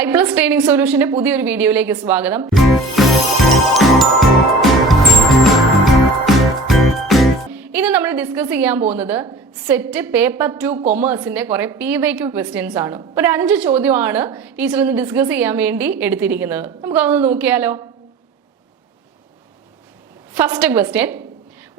iPlus training സൊല്യൂഷന്റെ പുതിയൊരു വീഡിയോയിലേക്ക് സ്വാഗതം. ഇന്ന് നമ്മൾ ഡിസ്കസ് ചെയ്യാൻ പോകുന്നത് സെറ്റ് പേപ്പർ 2 കൊമേഴ്സിന്റെ കുറെ PYQ ക്വസ്റ്റ്യൻസ് ആണ്. ഒരു 5 ചോദ്യമാണ് ടീച്ചർ ഇന്ന് ഡിസ്കസ് ചെയ്യാൻ വേണ്ടി എടുത്തിരിക്കുന്നത്. നമുക്ക് അതൊന്ന് നോക്കിയാലോ. First question,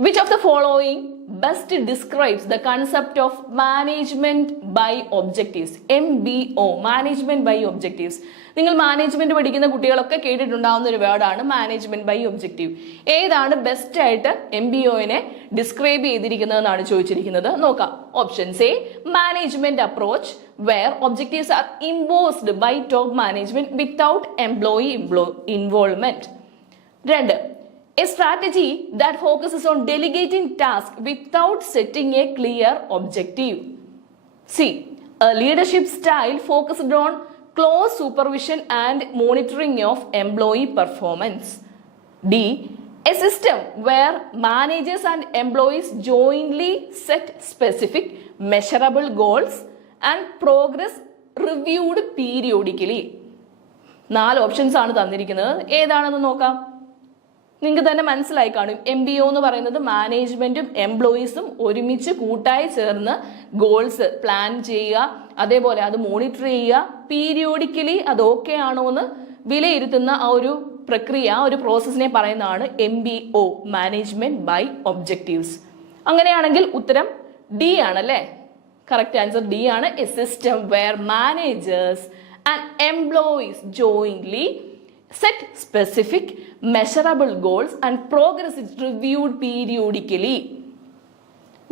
which of the following best describes the concept of management by objectives? MBO, management by objectives. നിങ്ങൾ മാനേജ്മെന്റ് പഠിക്കുന്ന കുട്ടികളൊക്കെ കേട്ടിട്ടുണ്ടാവുന്ന ഒരു വേർഡാണ് മാനേജ്മെന്റ് ബൈ ഒബ്ജക്റ്റീവ്. ഏതാണ് ബെസ്റ്റ് ആയിട്ട് MBOനെ ഡിസ്ക്രൈബ് ചെയ്തിരിക്കുന്നതെന്നാണ് ചോദിച്ചിരിക്കുന്നത്. നോക്കാം. Options A, management approach where objectives are imposed by top management without employee involvement. 2, a strategy that focuses on delegating tasks without setting a clear objective. C, a leadership style focused on close supervision and monitoring of employee performance. D, a system where managers and employees jointly set specific measurable goals and progress reviewed periodically. 4 options ആണ് തന്നിരിക്കുന്നത്. ഏതാണെന്ന് നോക്കാം. നിങ്ങൾക്ക് തന്നെ മനസ്സിലായി കാണും. MBO എന്ന് പറയുന്നത് മാനേജ്മെന്റും എംപ്ലോയീസും ഒരുമിച്ച് കൂട്ടായി ചേർന്ന് ഗോൾസ് പ്ലാൻ ചെയ്യുക, അതേപോലെ അത് മോണിറ്റർ ചെയ്യുക, പീരിയോഡിക്കലി അത് ഓക്കെ ആണോ എന്ന് വിലയിരുത്തുന്ന ആ ഒരു പ്രക്രിയ, ആ ഒരു പ്രോസസ്സിനെ പറയുന്നതാണ് MBO, മാനേജ്മെന്റ് ബൈ ഒബ്ജക്റ്റീവ്സ്. അങ്ങനെയാണെങ്കിൽ ഉത്തരം D ആണല്ലേ. കറക്റ്റ് ആൻസർ D ആണ്. A system wear managers and employees jointly set specific measurable goals and progress is reviewed periodically.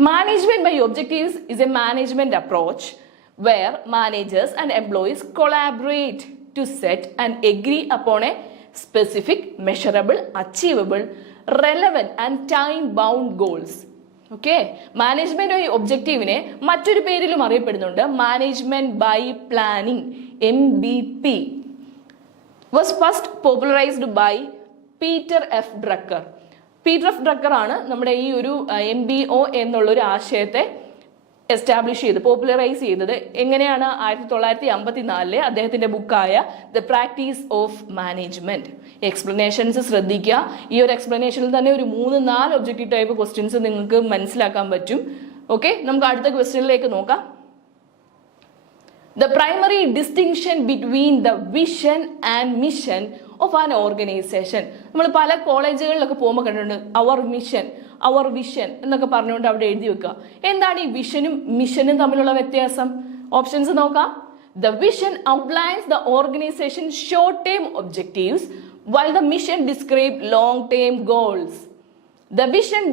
Management by objectives is a management approach where managers and employees collaborate to set and agree upon a specific measurable, achievable, relevant and time bound goals. Okay, management by ഒബ്ജക്റ്റീവിനെ മറ്റൊരു പേരിലും അറിയപ്പെടുന്നുണ്ട് management by planning, MBP. was first popularized by Peter F. Drucker. Peter F Drucker ആണ് നമ്മുടെ ഈ ഒരു MBO എന്നുള്ളൊരു ആശയത്തെ എസ്റ്റാബ്ലിഷ് ചെയ്ത് പോപ്പുലറൈസ് ചെയ്തത്. എങ്ങനെയാണ്? 1954 അദ്ദേഹത്തിന്റെ ബുക്കായ the practice of management. Explanations ശ്രദ്ധിക്കുക. ഈ ഒരു എക്സ്പ്ലനേഷനിൽ തന്നെ ഒരു 3-4 ഒബ്ജക്റ്റീവ് ടൈപ്പ് ക്വസ്റ്റ്യൻസ് നിങ്ങൾക്ക് മനസ്സിലാക്കാൻ പറ്റും. ഓക്കെ, നമുക്ക് അടുത്ത ക്വസ്റ്റ്യനിലേക്ക് നോക്കാം. The primary distinction between the vision and mission of an organization. നമ്മൾ പല കോളേജുകളിലൊക്കെ പോകുമ്പോൾ കണ്ടിട്ടുണ്ട് അവർ മിഷൻ, അവർ വിഷൻ എന്നൊക്കെ പറഞ്ഞുകൊണ്ട് അവിടെ എഴുതി വെക്കുക. എന്താണ് ഈ വിഷനും മിഷനും തമ്മിലുള്ള വ്യത്യാസം? ഓപ്ഷൻസ് നോക്കാം. The vision outlines the organization short-term objectives while the mission describes long-term goals. The vision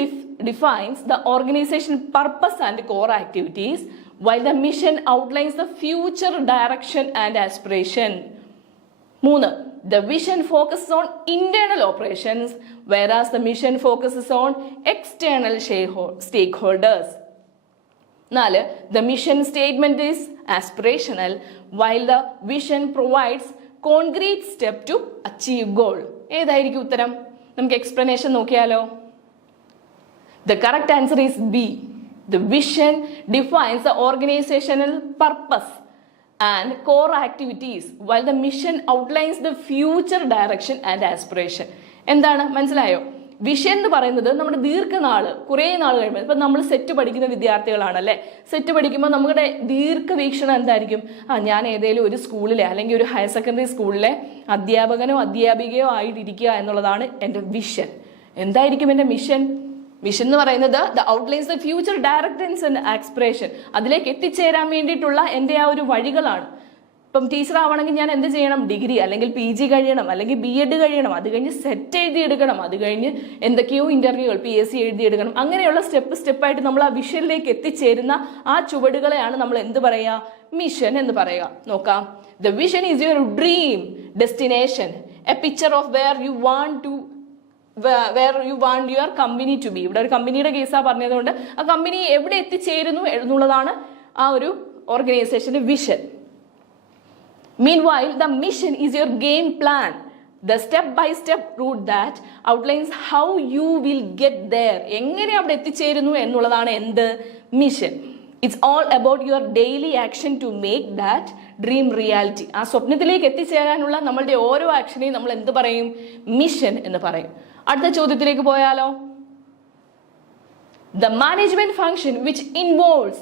defines the organization purpose and core activities while the mission outlines the future direction and aspiration. 3, the vision focuses on internal operations whereas the mission focuses on external stakeholders. 4, the mission statement is aspirational while the vision provides concrete step to achieve goal. ഏതായിരിക്കും ഉത്തരം? നമുക്ക് explanation നോക്കിയാലോ. The correct answer is B. The vision defines the organizational purpose and core activities while the mission outlines the future direction and aspiration. എന്താണ് മനസ്സിലായോ? Vision എന്ന് പറയുന്നത് നമ്മുടെ ദീർഘനാള്, കുറേ നാൾ കഴിയുമ്പോൾ, ഇപ്പം നമ്മൾ സെറ്റ് പഠിക്കുന്ന വിദ്യാർത്ഥികളാണല്ലേ. സെറ്റ് പഠിക്കുമ്പോൾ നമ്മുടെ ദീർഘവീക്ഷണം എന്തായിരിക്കും? ഞാൻ ഏതെങ്കിലും ഒരു സ്കൂളിലെ അല്ലെങ്കിൽ ഒരു ഹയർ സെക്കൻഡറി സ്കൂളിലെ അധ്യാപകനോ അധ്യാപികയോ ആയിട്ടിരിക്കുക എന്നുള്ളതാണ് എൻ്റെ വിഷൻ. എന്തായിരിക്കും എൻ്റെ മിഷൻ? മിഷൻ എന്ന് പറയുന്നത് the outlines the future directions and aspiration. അതിലേക്ക് എത്തിച്ചേരാൻ വേണ്ടിയിട്ടുള്ള എൻ്റെ ആ ഒരു വഴികളാണ്. ഇപ്പം ടീച്ചർ ആവണമെങ്കിൽ ഞാൻ എന്ത് ചെയ്യണം? ഡിഗ്രി അല്ലെങ്കിൽ PG കഴിയണം, അല്ലെങ്കിൽ BEd കഴിയണം, അത് കഴിഞ്ഞ് സെറ്റ് എഴുതിയെടുക്കണം, അത് കഴിഞ്ഞ് എന്തൊക്കെയോ ഇന്റർവ്യൂകൾ PSC എഴുതിയെടുക്കണം. അങ്ങനെയുള്ള സ്റ്റെപ്പായിട്ട് നമ്മൾ ആ വിഷനിലേക്ക് എത്തിച്ചേരുന്ന ആ ചുവടുകളെയാണ് നമ്മൾ എന്ത് പറയുക? മിഷൻ എന്ന് പറയുക. നോക്കാം. The vision is your dream destination, A picture of where you want your company to be. ഇവിടെ ഒരു കമ്പനിയുടെ കേസാണ് പറഞ്ഞതുകൊണ്ട് ആ കമ്പനി എവിടെ എത്തിച്ചേരുന്നു എന്നുള്ളതാണ് ആ ഒരു ഓർഗനൈസേഷന്റെ vision. Meanwhile, the mission is your game plan, the step-by-step route that outlines how you will get there. എങ്ങനെ അവിടെ എത്തിച്ചേരുന്നു എന്നുള്ളതാണ് എന്ത്? Mission. It's all about your daily action to make that dream reality. ആ സ്വപ്നത്തിലേക്ക് എത്തിച്ചേരാനുള്ള നമ്മളുടെ ഓരോ ആക്ഷനെയും നമ്മൾ എന്ത് പറയും? മിഷൻ എന്ന് പറയും. അടുത്ത ചോദ്യത്തിലേക്ക് പോയാലോ? The management function which involves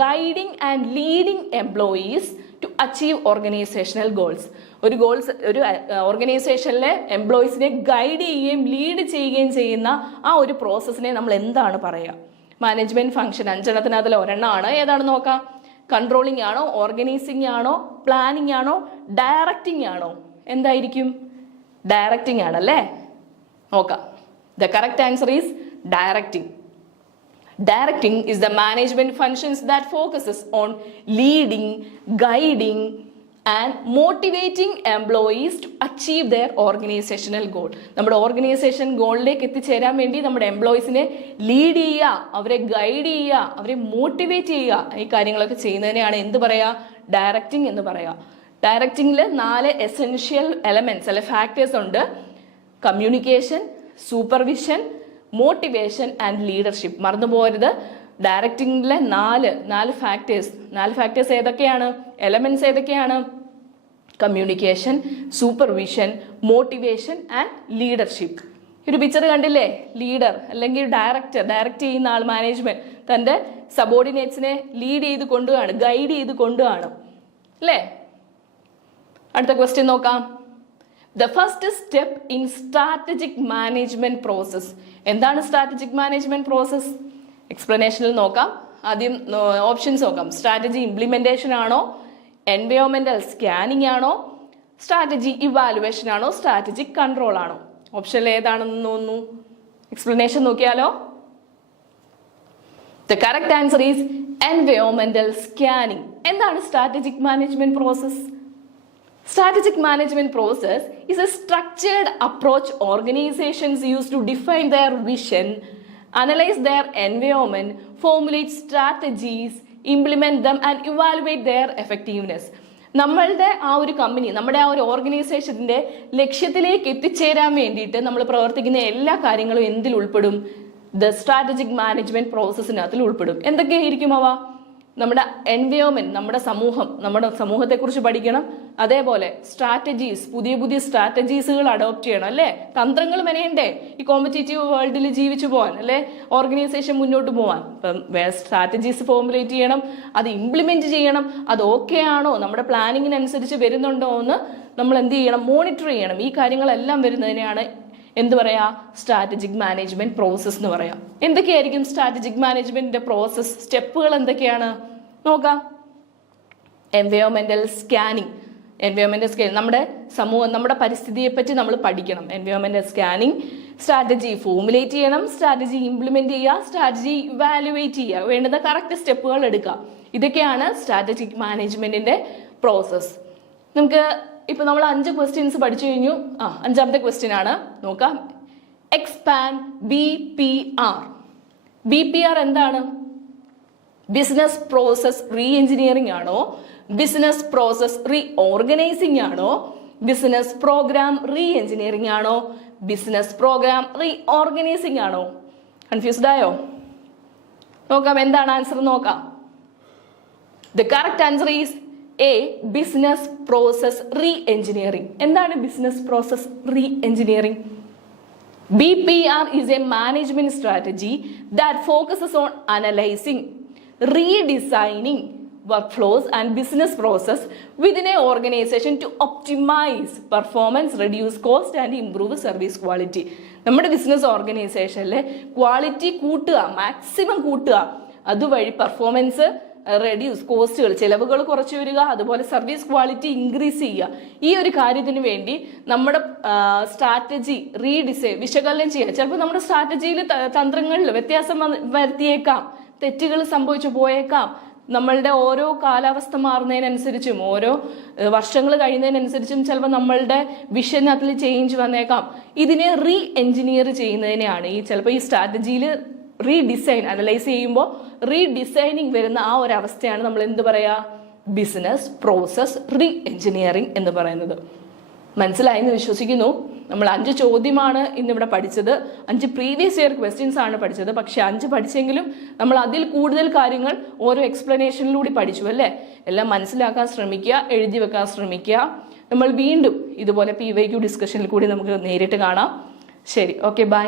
guiding and leading employees to achieve organizational goals. ഒരു ഓർഗനൈസേഷനിലെ എംപ്ലോയീസിനെ ഗൈഡ് ചെയ്യുകയും ലീഡ് ചെയ്യുകയും ചെയ്യുന്ന ആ ഒരു പ്രോസസ്സിനെ നമ്മൾ എന്താണ് പറയുക? മാനേജ്മെന്റ് ഫംഗ്ഷൻ 5 അതിൽ ഒരെണ്ണമാണ്. ഏതാണെന്ന് നോക്കാം. കൺട്രോളിംഗ് ആണോ, ഓർഗനൈസിംഗ് ആണോ, പ്ലാനിംഗ് ആണോ, ഡയറക്റ്റിംഗ് ആണോ? എന്തായിരിക്കും? ഡയറക്റ്റിംഗ് ആണല്ലേ. നോക്കാം. The correct answer is directing. Directing is the management functions that focuses on leading, guiding and motivating employees to achieve their organizational goal. നമ്മുടെ ഓർഗനൈസേഷൻ ഗോളിലേക്ക് എത്തിച്ചേരാൻ വേണ്ടി നമ്മുടെ എംപ്ലോയീസിനെ ലീഡ് ചെയ്യുക, അവരെ ഗൈഡ് ചെയ്യുക, അവരെ മോട്ടിവേറ്റ് ചെയ്യുക, ഈ കാര്യങ്ങളൊക്കെ ചെയ്യുന്നതിനെയാണ് എന്ത് പറയുക? ഡയറക്റ്റിംഗ് എന്ന് പറയുക. ഡയറക്റ്റിംഗിൽ 4 എസെൻഷ്യൽ എലമെന്റ്സ് അല്ലെ ഫാക്ടേഴ്സ് ഉണ്ട്. Communication, supervision, motivation and leadership. മറന്നു പോകരുത്. ഡയറക്റ്റിംഗിലെ 4 ഫാക്ടേഴ്സ് ഏതൊക്കെയാണ്? എലമെന്റ്സ് ഏതൊക്കെയാണ്? Communication, supervision, motivation and leadership. ഒരു പിക്ചർ കണ്ടില്ലേ? ലീഡർ അല്ലെങ്കിൽ ഡയറക്റ്റ് ചെയ്യുന്ന ആൾ, മാനേജ്മെന്റ് തന്റെ സബോർഡിനേറ്റ്സിനെ ലീഡ് ചെയ്ത് കൊണ്ടുപോവാണ്, ഗൈഡ് ചെയ്ത് കൊണ്ടുപോവാണ് അല്ലേ? അടുത്ത ക്വസ്റ്റ്യൻ നോക്കാം. The first step in strategic management process. എന്താണ് സ്ട്രാറ്റജിക് മാനേജ്മെന്റ് പ്രോസസ്? എക്സ്പ്ലനേഷനിൽ നോക്കാം. ആദ്യം ഓപ്ഷൻസ് നോക്കാം. സ്ട്രാറ്റജി ഇംപ്ലിമെന്റേഷൻ ആണോ, എൻവയോൺമെന്റൽ സ്കാനിങ് ആണോ, സ്ട്രാറ്റജി ഇവാലുവേഷൻ ആണോ, സ്ട്രാറ്റജിക് കൺട്രോൾ ആണോ? ഓപ്ഷനിൽ ഏതാണെന്ന് തോന്നുന്നു? എക്സ്പ്ലനേഷൻ നോക്കിയാലോ? The correct answer is environmental scanning. എന്താണ് strategic management process? Strategic management process is a structured approach organizations use to define their vision, analyze their environment, formulate strategies, implement them and evaluate their effectiveness. നമ്മളുടെ ആ ഒരു company, നമ്മുടെ ആ ഒരു ഓർഗനൈസേഷന്റെ ലക്ഷ്യത്തിലേക്ക് എത്തിച്ചേരാൻ വേണ്ടിയിട്ട് നമ്മൾ പ്രവർത്തിക്കുന്ന എല്ലാ കാര്യങ്ങളും എന്തിൽ ഉൾപ്പെടും? ദ സ്ട്രാറ്റജിക് മാനേജ്മെന്റ് പ്രോസസ്സിനകത്തിൽ ഉൾപ്പെടും. എന്തൊക്കെയായിരിക്കും അവ? നമ്മുടെ എൻവയോൺമെന്റ്, നമ്മുടെ സമൂഹത്തെക്കുറിച്ച് പഠിക്കണം. അതേപോലെ സ്ട്രാറ്റജീസ്, പുതിയ സ്ട്രാറ്റജീസുകൾ അഡോപ്റ്റ് ചെയ്യണം അല്ലേ? തന്ത്രങ്ങൾ മെനയണ്ടേ ഈ കോമ്പറ്റീറ്റീവ് വേൾഡിൽ ജീവിച്ചു പോകാൻ അല്ലെ? ഓർഗനൈസേഷൻ മുന്നോട്ട് പോകാൻ ഇപ്പം സ്ട്രാറ്റജീസ് ഫോർമുലേറ്റ് ചെയ്യണം, അത് ഇംപ്ലിമെന്റ് ചെയ്യണം. അത് ഓക്കെ ആണോ, നമ്മുടെ പ്ലാനിങ്ങിനനുസരിച്ച് വരുന്നുണ്ടോ എന്ന് നമ്മൾ എന്ത് ചെയ്യണം? മോണിറ്റർ ചെയ്യണം. ഈ കാര്യങ്ങളെല്ലാം വരുന്നതിനെയാണ് എന്ത് പറയാ? സ്ട്രാറ്റജിക് മാനേജ്മെന്റ് പ്രോസസ് എന്ന് പറയാം. എന്തൊക്കെയായിരിക്കും സ്ട്രാറ്റജിക് മാനേജ്മെന്റിന്റെ പ്രോസസ്? സ്റ്റെപ്പുകൾ എന്തൊക്കെയാണ് നോക്കാം. എൻവയോൺമെന്റൽ സ്കാനിങ്. നമ്മുടെ സമൂഹം, നമ്മുടെ പരിസ്ഥിതിയെ പറ്റി നമ്മൾ പഠിക്കണം. എൻവയോൺമെന്റൽ സ്കാനിങ്. സ്ട്രാറ്റജി ഫോർമുലേറ്റ് ചെയ്യണം, സ്ട്രാറ്റജി ഇംപ്ലിമെന്റ് ചെയ്യുക, സ്ട്രാറ്റജി ഇവാലുവേറ്റ് ചെയ്യുക, വേണ്ടുന്ന കറക്റ്റ് സ്റ്റെപ്പുകൾ എടുക്കുക. ഇതൊക്കെയാണ് സ്ട്രാറ്റജിക് മാനേജ്മെന്റിന്റെ പ്രോസസ്. നമുക്ക് ഇപ്പൊ നമ്മൾ 5 ക്വസ്റ്റ്യൻസ് പഠിച്ചു കഴിഞ്ഞു. 5ാമത്തെ ക്വസ്റ്റ്യൻ ആണ്, നോക്കാം. Expand BPR. BPR എന്താണ്? ബിസിനസ് പ്രോസസ് റീ എഞ്ചിനീയറിംഗ് ആണോ, ബിസിനസ് പ്രോസസ് റീ ഓർഗനൈസിംഗ് ആണോ, ബിസിനസ് പ്രോഗ്രാം റീ എഞ്ചിനീയറിംഗ് ആണോ, ബിസിനസ് പ്രോഗ്രാം റീ ഓർഗനൈസിംഗ് ആണോ? കൺഫ്യൂസ്ഡ് ആയോ? നോക്കാം എന്താണ് ആൻസർ നോക്കാം. The correct answer is A. Business process re engineering. എന്താണ് business process re engineering? BPR is a management strategy that focuses on analyzing, redesigning workflows and business process within a organization to optimize performance, reduce cost and improve service quality. നമ്മുടെ business ഓർഗനൈസേഷനിലെ quality കൂട്ടുക, maximum കൂട്ടുക, അതുവഴി performance reduce, കോസ്റ്റുകൾ, ചിലവുകൾ കുറച്ച് വരിക, അതുപോലെ service quality increase ചെയ്യുക. ഈ ഒരു കാര്യത്തിന് വേണ്ടി നമ്മുടെ സ്ട്രാറ്റജി വിശകലനം ചെയ്യുക. ചിലപ്പോൾ നമ്മുടെ സ്ട്രാറ്റജിയിൽ തന്ത്രങ്ങളിൽ വ്യത്യാസം വരുത്തിയേക്കാം, തെറ്റുകൾ സംഭവിച്ചു പോയേക്കാം. നമ്മളുടെ ഓരോ കാലാവസ്ഥ മാറുന്നതിനനുസരിച്ചും ഓരോ വർഷങ്ങൾ കഴിയുന്നതിനനുസരിച്ചും ചിലപ്പോൾ നമ്മളുടെ വിഷനത്തിൽ ചേഞ്ച് വന്നേക്കാം. ഇതിനെ റീ എഞ്ചിനീയർ ചെയ്യുന്നതിനെയാണ് ചിലപ്പോൾ ഈ സ്ട്രാറ്റജിയിൽ റീഡിസൈൻ, അനലൈസ് ചെയ്യുമ്പോൾ റീഡിസൈനിങ് വരുന്ന ആ ഒരു അവസ്ഥയാണ് നമ്മൾ എന്ത് പറയാ? ബിസിനസ് പ്രോസസ് റീ എഞ്ചിനീയറിംഗ് എന്ന് പറയുന്നത്. മനസ്സിലായെന്ന് വിശ്വസിക്കുന്നു. നമ്മൾ 5 ചോദ്യമാണ് ഇന്നിവിടെ പഠിച്ചത്, 5 പ്രീവിയസ് ഇയർ ക്വസ്റ്റ്യൻസ് ആണ് പഠിച്ചത്. പക്ഷെ 5 പഠിച്ചെങ്കിലും നമ്മൾ അതിൽ കൂടുതൽ കാര്യങ്ങൾ ഓരോ എക്സ്പ്ലനേഷനിലൂടെ പഠിച്ചു അല്ലേ. എല്ലാം മനസ്സിലാക്കാൻ ശ്രമിക്കുക, എഴുതി വെക്കാൻ ശ്രമിക്കുക. നമ്മൾ വീണ്ടും ഇതുപോലെ PYQ ഡിസ്കഷനിൽ കൂടി നമുക്ക് നേരിട്ട് കാണാം. ശരി, ഓക്കെ, ബൈ.